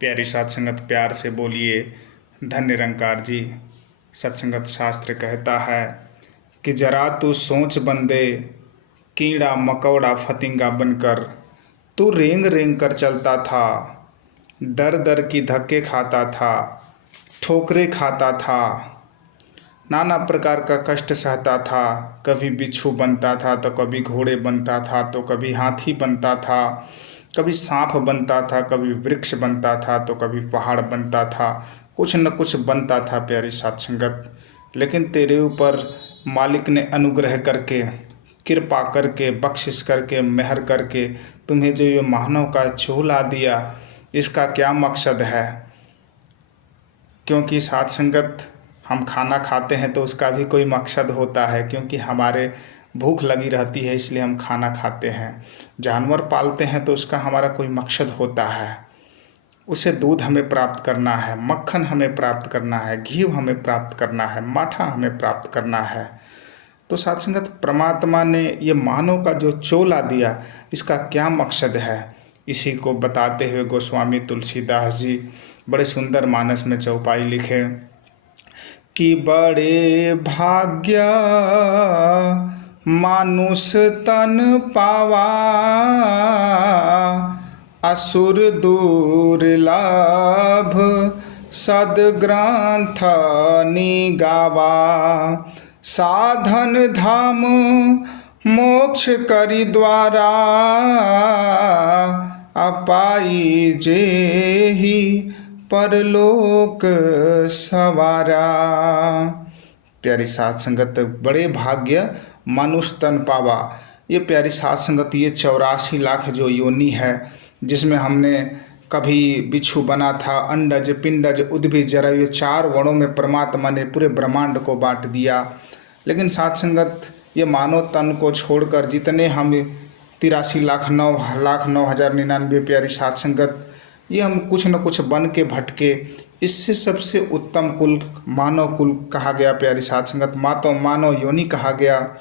प्यारी सत्संगत, प्यार से बोलिए धन्य निरंकार जी। सत्संगत शास्त्र कहता है कि जरा तू सोच बंदे, कीड़ा मकोड़ा फतिंगा बनकर तू रेंग रेंग कर चलता था, दर दर की धक्के खाता था, ठोकरें खाता था, नाना प्रकार का कष्ट सहता था। कभी बिच्छू बनता था तो कभी घोड़े बनता था, तो कभी हाथी बनता था, कभी सांप बनता था, कभी वृक्ष बनता था, तो कभी पहाड़ बनता था। कुछ न कुछ बनता था प्यारी सत्संगत। लेकिन तेरे ऊपर मालिक ने अनुग्रह करके, कृपा करके, बख्शिश करके, मेहर करके तुम्हें जो ये मानव का झोला दिया, इसका क्या मकसद है? क्योंकि सत्संगत, हम खाना खाते हैं तो उसका भी कोई मकसद होता है, क्योंकि हमारे भूख लगी रहती है इसलिए हम खाना खाते हैं। जानवर पालते हैं तो उसका हमारा कोई मकसद होता है, उसे दूध हमें प्राप्त करना है, मक्खन हमें प्राप्त करना है, घी हमें प्राप्त करना है, माठा हमें प्राप्त करना है। तो सत्संगत, परमात्मा ने ये मानव का जो चोला दिया, इसका क्या मकसद है? इसी को बताते हुए गोस्वामी तुलसीदास जी बड़े सुंदर मानस में चौपाई लिखे कि बड़े भाग्य मानुष तन पावा, असुर दुर्लभ सदग्रंथ निगावा, साधन धाम मोक्ष करी द्वारा, अपाई जेहि परलोक सवारा। प्यारी साध संगत, बड़े भाग्य मनुष्य तन पावा। ये प्यारी साध संगत, ये 84 लाख जो योनि है, जिसमें हमने कभी बिच्छू बना था, अंडज पिंडज उद्भिज जरा, ये 4 वर्णों में परमात्मा ने पूरे ब्रह्मांड को बांट दिया। लेकिन साध संगत, ये मानव तन को छोड़कर जितने हम 83,09,09,099 प्यारी साध संगत, ये हम कुछ न कुछ बन के भटके। इससे सबसे उत्तम कुल मानव कुल कहा गया प्यारी साध संगत, मानव योनि कहा गया।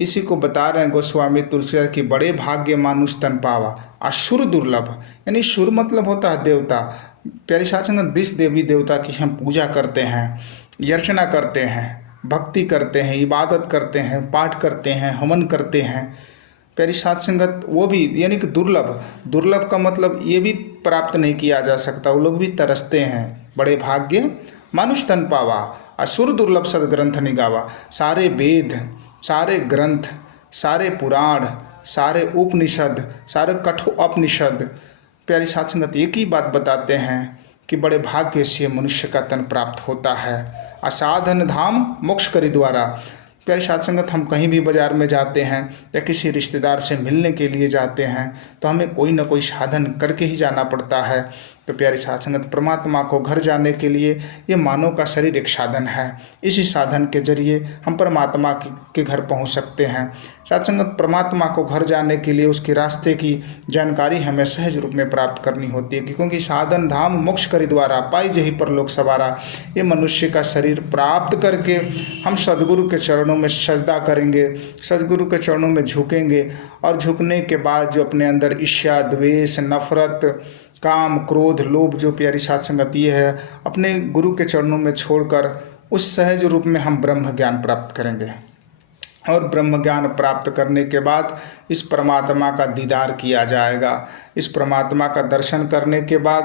इसी को बता रहे हैं गोस्वामी तुलसीदास की बड़े भाग्य मानुष तन पावा, असुर दुर्लभ। यानी सुर मतलब होता है देवता। प्यारी साध संगत, जिस देवी देवता की हम पूजा करते हैं, अर्चना करते हैं, भक्ति करते हैं, इबादत करते हैं, पाठ करते हैं, हवन करते हैं, प्यारी साध संगत, वो भी यानी कि दुर्लभ। दुर्लभ का मतलब ये भी प्राप्त नहीं किया जा सकता, वो लोग भी तरसते हैं। बड़े भाग्य मानुष तन पावा, असुर दुर्लभ सदग्रंथ निगावा। सारे वेद, सारे ग्रंथ, सारे पुराण, सारे उपनिषद, सारे कठोपनिषद प्यारी साध संगत एक ही बात बताते हैं कि बड़े भाग्य से मनुष्य का तन प्राप्त होता है, असाधन धाम मोक्ष करी द्वारा। प्यारी साध संगत, हम कहीं भी बाज़ार में जाते हैं या किसी रिश्तेदार से मिलने के लिए जाते हैं तो हमें कोई ना कोई साधन करके ही जाना पड़ता है। तो प्यारी साध संगत, परमात्मा को घर जाने के लिए ये मानव का शरीर एक साधन है। इसी साधन के जरिए हम परमात्मा के घर पहुंच सकते हैं। साध संगत, परमात्मा को घर जाने के लिए उसके रास्ते की जानकारी हमें सहज रूप में प्राप्त करनी होती है, क्योंकि साधन धाम मोक्ष करी द्वारा, पाई जही परलोक सवारा। ये मनुष्य का शरीर प्राप्त करके हम सद्गुरु के चरणों में सजदा करेंगे, सद्गुरु के चरणों में झुकेंगे, और झुकने के बाद जो अपने अंदर ईर्ष्या, द्वेष, नफरत, काम, क्रोध, लोभ जो प्यारी साध संगत ये है, अपने गुरु के चरणों में छोड़कर उस सहज रूप में हम ब्रह्म ज्ञान प्राप्त करेंगे। और ब्रह्म ज्ञान प्राप्त करने के बाद इस परमात्मा का दीदार किया जाएगा। इस परमात्मा का दर्शन करने के बाद